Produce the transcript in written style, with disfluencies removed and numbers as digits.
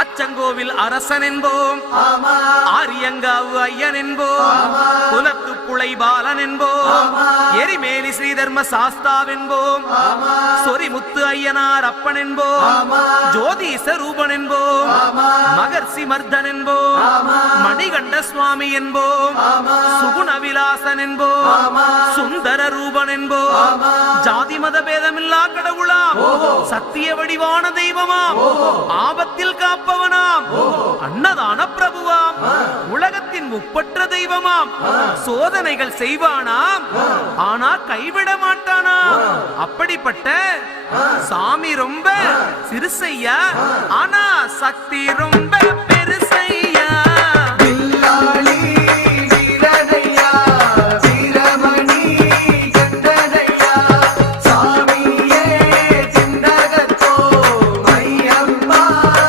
அச்சங்கோவில் அரசன் என்போம், ஆரியங்காவு ஐயன் என்போம், குலத்து புளை பாலன் என்போம், எரிமேலி ஸ்ரீதர்ம சாஸ்தாவென்போம், சொரிமுத்து ஐயனார் அப்பன் என்போம், ஜோதிச ரூபன் என்போம், மகர்ஷி மர்தன் என்போம், மணிகண்ட சுவாமி என்போம், சுகுணவிலாசன் என்போம், சுந்தர ரூபன் என்போம், ஜாதி மத பேதமில்லா கடவுளாம், சத்திய வடிவான தெய்வமாம், ஆபத்தில் காப்பவனாம், அன்னதான பிரபுவாம், உலகத்தின் முப்பற்ற தெய்வமாம், சோதனைகள் செய்வானாம் ஆனா கைவிட மாட்டானாம். அப்படிப்பட்ட சாமி ரொம்ப சிறுசையா ஆனா சக்தி ரொம்ப